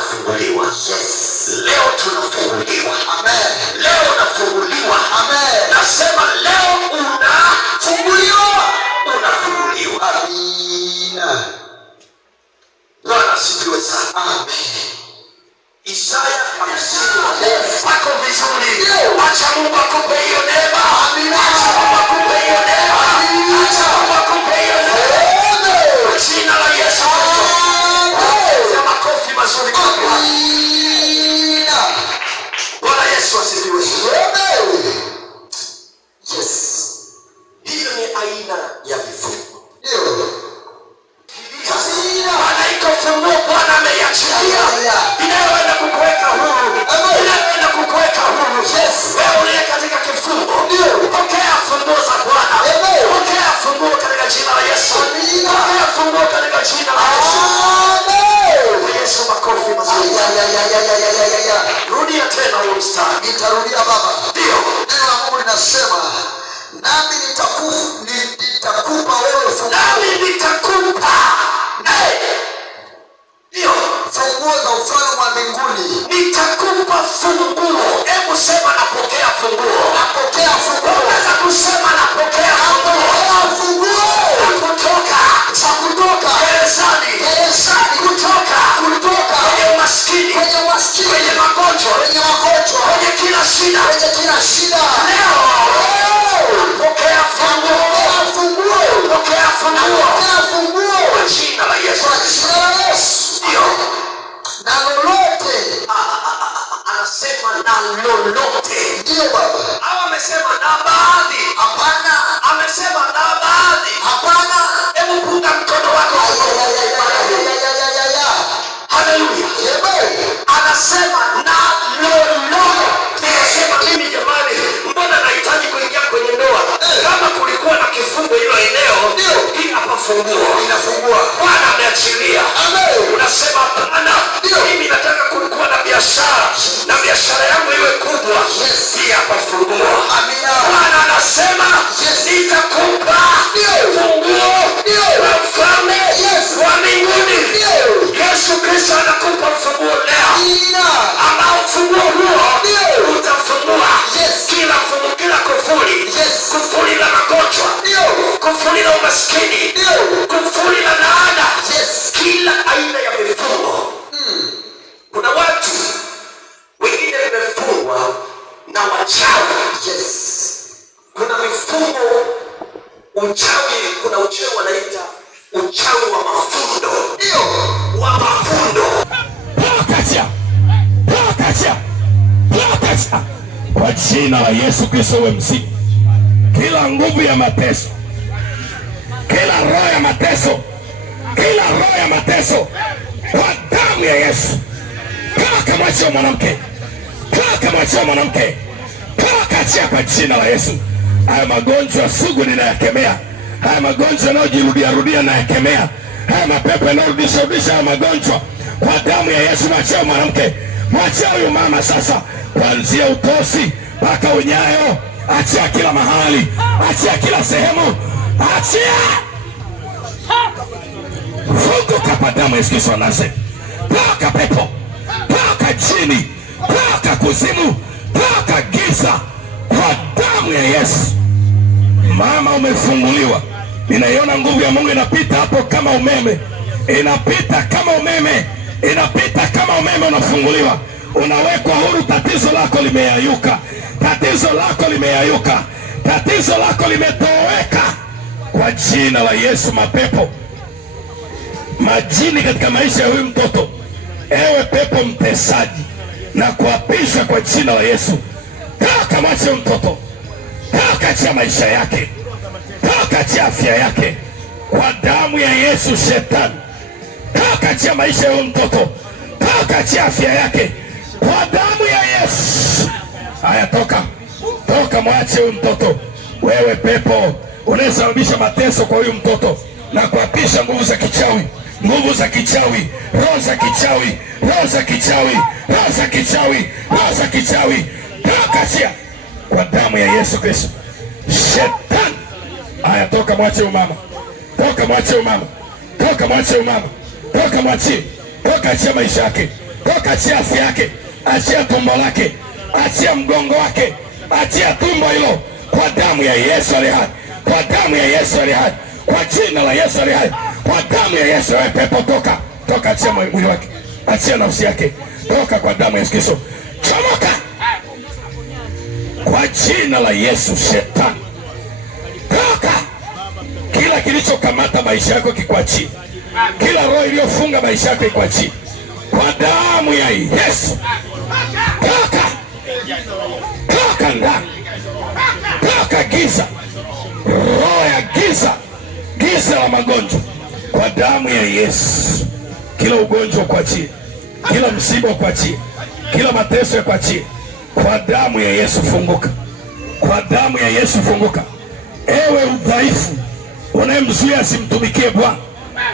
watafunguliwa. Leo tunafunguliwa. Amen. Leo unafunguliwa. Amen. Nasema leo unafunguliwa. Unafunguliwa. Amina. Bwana asifiwe sana. Amen. Isaya 50 wako vizuri. Acha Mungu akupe hiyo neema. Amina. Acha Mungu akupe hiyo neema. Acha Mungu akupe hiyo neema. Kwa jina la Yesu Kristo. Makofi mazuri kwa Bwana. Amina. Bwana Yesu asifiwe. Amen. Yes. Hiyo ni aina ya vifungo. Ndio. Bwana iko funguo Bwana ameachilia. Inayoenda kukuweka huru. Inayoenda kukuweka huru. Wewe uliye katika kifungo. Pokea funguo za Bwana. Pokea funguo katika jina la Yesu. Pokea funguo katika jina la Yesu. Amen. Yesu makofi mazuri. Rudia tena huo mstari. Nitarudia baba. Ndio. Neno la Mungu linasema, nami nitakupa wewe funguo. Nami nitakupa. Ndio. Funguo za ufalme wa mbinguni. Nitakupa funguo. Hebu sema napokea funguo. Napokea funguo. Unaweza kusema napokea funguo. Funguo. Za kutoka gerezani. Kutoka kwenye umaskini. Kwenye magonjwa. Kwenye kila shida. Leo pokea funguo. Pokea funguo. Kwa jina la Yesu. Ndio. Na lolote. Anasema na lolote. Ndio baba. Au amesema na baadhi? Hapana. Amesema na baadhi? Hapana. Hebu punga mkono wako. Haleluya. Anasema na lolote. Anasema mimi jamani, mbona nahitaji kuingia kwenye ndoa? Kama kulikuwa na kifungo hilo eneo, hii hapa funguo. Inafungua. Bwana ameachilia. Amen. Unasema hapana, mimi nataka kulikuwa na biashara na biashara yangu iwe kubwa. Hii hapa funguo. Amina. Bwana anasema nitakupa funguo wa ufalme wa mbinguni. Yesu Kristo anakupa funguo leo. Amina. Ambao funguo huo utafungua kila kufuli. Kufuli la magonjwa. Kufuli la umaskini. Kufuli la laana. Kila aina ya vifungo. Kuna watu wengine wamefungwa na wachawi. Kuna vifungo uchawi, kuna uchawi wanaita uchawi wa mafundo. Wa mafundo. Plakacha. Kwa jina la Yesu Kristo we mzima. Kila nguvu ya mateso. Kila roho ya mateso. Kwa damu ya Yesu. Plaka mwanamke. Plakacha kwa jina la Yesu. Haya magonjwa sugu ninayakemea. Haya magonjwa yanayojirudia nayakemea. Haya mapepo yanarudisha haya magonjwa kwa damu ya Yesu. Mwachia mwanamke. Mwachia huyu mama sasa. Kuanzia utosi mpaka unyayo. Achia kila mahali. Achia kila sehemu. Achia. Funguka kwa damu ya Yesu Kristo anase. Toka pepo. Toka jini. Toka kuzimu. Toka giza. Kwa damu ya Yesu. Mama umefunguliwa. Ninaiona nguvu ya Mungu inapita hapo kama umeme. Inapita kama umeme. Unafunguliwa. Unawekwa huru. Tatizo lako limetoweka kwa jina la Yesu. Mapepo, majini katika maisha ya huyu mtoto, ewe pepo mtesaji, na kuapisha kwa jina la Yesu. Toka macho mtoto. Toka cha maisha yake. Toka cha afya yake kwa damu ya Yesu. Shetani, toka cha maisha ya huyu mtoto. Toka cha afya yake kwa damu ya Yesu. Haya, toka, mwache huyu mtoto. Wewe pepo unayesababisha mateso kwa huyu mtoto, na kuapisha nguvu za kichawi, roho za kichawi, toka chia kwa damu ya Yesu Kristo. Shetani, haya toka, mwache umama. Toka, achia maisha yake. toka, achia afya yake, achia tumbo lake, achia mgongo wake, achia tumbo hilo kwa damu ya Yesu aliye hai, kwa damu ya Yesu aliye hai, kwa jina la Yesu aliye hai, kwa damu ya Yesu. Wewe pepo toka, toka, achia mwili wake, achia nafsi yake, toka kwa damu ya Yesu Kristo, chomoka kwa jina la Yesu. Shetani toka, kila kilichokamata maisha yako kikuachie, kila roho iliyofunga maisha yako ikuachie kwa damu ya Yesu. Toka, toka ndani, toka giza, roho ya giza, giza la magonjwa, kwa damu ya Yesu. Kila ugonjwa ukuachie, kila msiba ukuachie, kila mateso ukuachie kwa damu ya Yesu. Funguka kwa damu ya Yesu, funguka. Ewe udhaifu unayemzuia asimtumikie Bwana,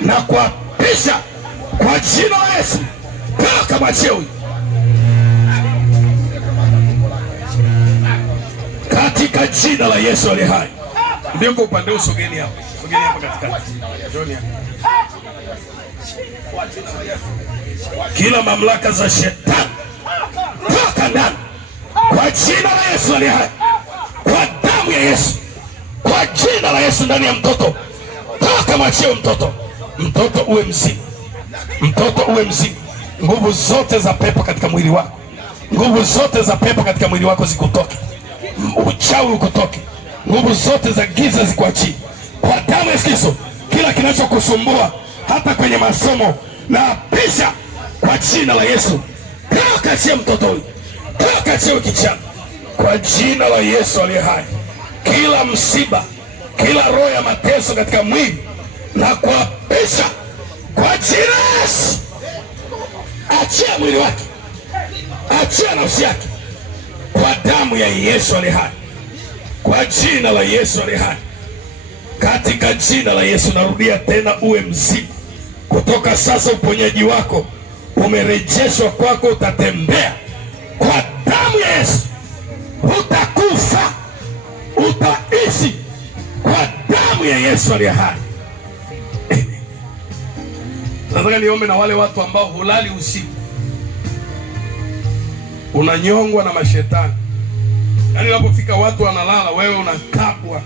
na kuapisha kwa jina la Yesu, toka, mwachie huyu katika jina la Yesu aliye hai. Ndio kwa upande usogeni hapo, sogeni hapo katikati. Kila mamlaka za shetani toka ndani kwa jina la Yesu aliye hai, kwa damu ya Yesu, kwa jina la Yesu. Ndani ya mtoto toka, mwachie mtoto, mtoto uwe mzima, mtoto uwe mzima. Nguvu zote za pepo katika mwili wako, nguvu zote za pepo katika mwili wako zikutoke, uchawi ukutoke, nguvu zote za giza zikuachie kwa damu ya Yesu. Kila kinachokusumbua hata kwenye masomo na pisha kwa jina la Yesu, toka, achia mtoto huyu, toka, achia kichana kwa jina la Yesu aliye hai. Kila msiba, kila roho ya mateso katika mwili na kuapisha kwa jina la Yesu, achia mwili wake, achia nafsi yake kwa damu ya Yesu aliye hai, kwa jina la Yesu aliye hai, katika jina la Yesu. Narudia tena, uwe mzima kutoka sasa. Uponyaji wako umerejeshwa kwako, utatembea kwa damu ya Yesu, utakufa, utaishi kwa damu ya Yesu aliye hai. Nataka niombe na wale watu ambao hulali usiku, unanyongwa na mashetani. Yaani unapofika watu wanalala, wewe unakabwa